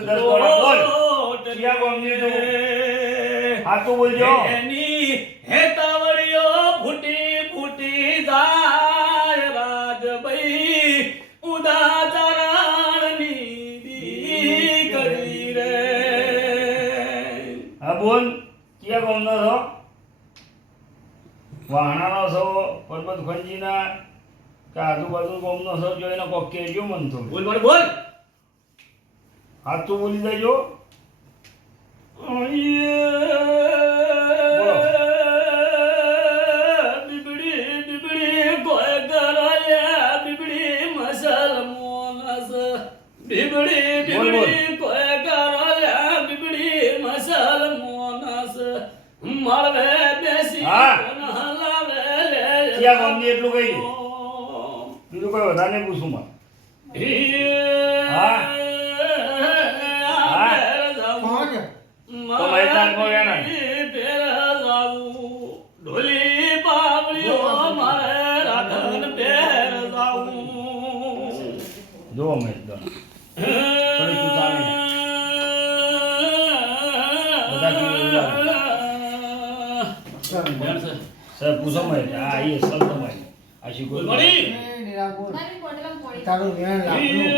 10 બોલ ક્યાં ગોમની તું હાતું બોલજો એની હેતાવડીઓ ફૂટી ફૂટી જાય રાજભાઈ ઉદા ચરણની દીકરી રે હા બોલ ક્યાં ગોમનો છો વાહણાનો છો પરબત ખંજીના કે આજુબાજુ ગોમનો છો જોઈને કોક કહેજો મન તો બોલ બોલ બોલ હાતું બોલી દેજો બીબડી બીબડી કોઈ કરાયા બીબડી મસલમોનસ બીબડી બીબડી કોઈ કરાયા બીબડી મસલમોનસ મળવે બેસી હલાવે લે ક્યાં ગોમની એટલું કહી દે બીજું કોઈ વધારે નહીં પૂછું માં હા તો મહેસાન કો ગયા ને ઢોલી પાવડીઓ મારે રાધન પેર જાવું જો મહેસાન થોડી તું ચાલી બધા સર પૂછો મહેસ આ એ સર તમારી આ શીખો તારું વેણ લાગનું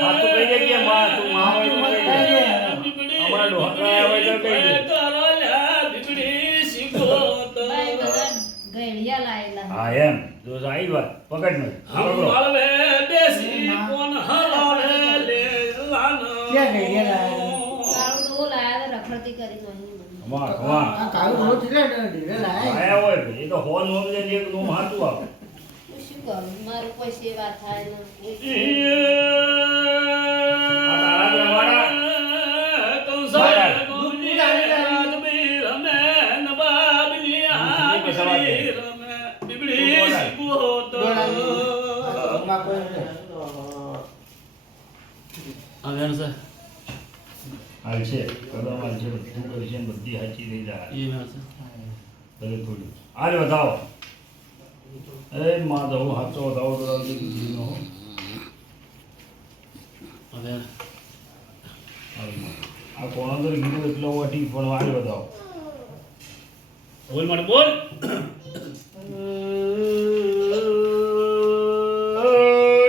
હા તો કઈ દે કે માં તું માં હોય તો કઈ દે અમારા ઢોકળા હોય તો કઈ દે હા એમ જો સાઈ વાત પકડ મે હમારે બેસી કોણ હલાવે લે લાના ક્યાં ગઈ અમાર અમાર આ કાળું રોજ લે ઢીલે લાય આયા હોય એ તો હોન હોમ લે એક નું હાતું આવે મારું કોઈ સેવા થાય ને આ તારા દેવાડા હાલ છે કદમ હાલ છે બધું કરશે ને બધી હાચી થઈ જાય ભલે થોડી હાલ વધાવો એ માં દઉં હાચો વધાવો તો દીધી નો આ કોણો તો કીધું એટલો વાટી પણ હાલ વધાવો બોલ મારે બોલ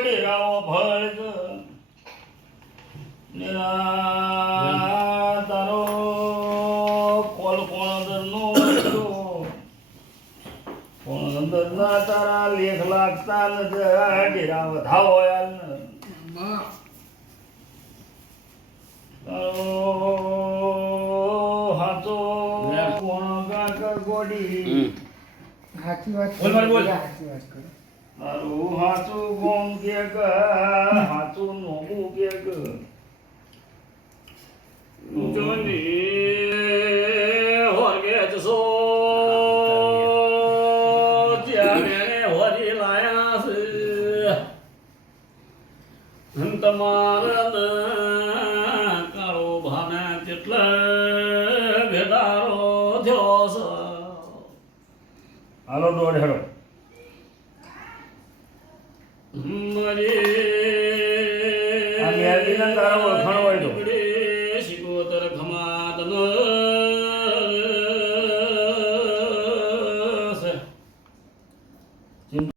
ડેરાઓ ભળગ તારો કોલ કોણદરનો કોણદરના તારા લેખ લાગતા ન ડેરા વધાવો યાર તારો હાથો કોણ કાકા ગોડી સાચી વાત બોલ મારે બોલ. સાચી વાત કરો તારું હાથું ગોમ કે હાથું નોમું કે જોની હોરગે જસો જ્યાં હોરી લાયા છે તમારા કાળો ભાને કેટલા ભેદારો થયો છે હાલો દોડ હેડો આ મેરડીના તારા ઓળખાણ હોય તો શિકોતર ખમાદન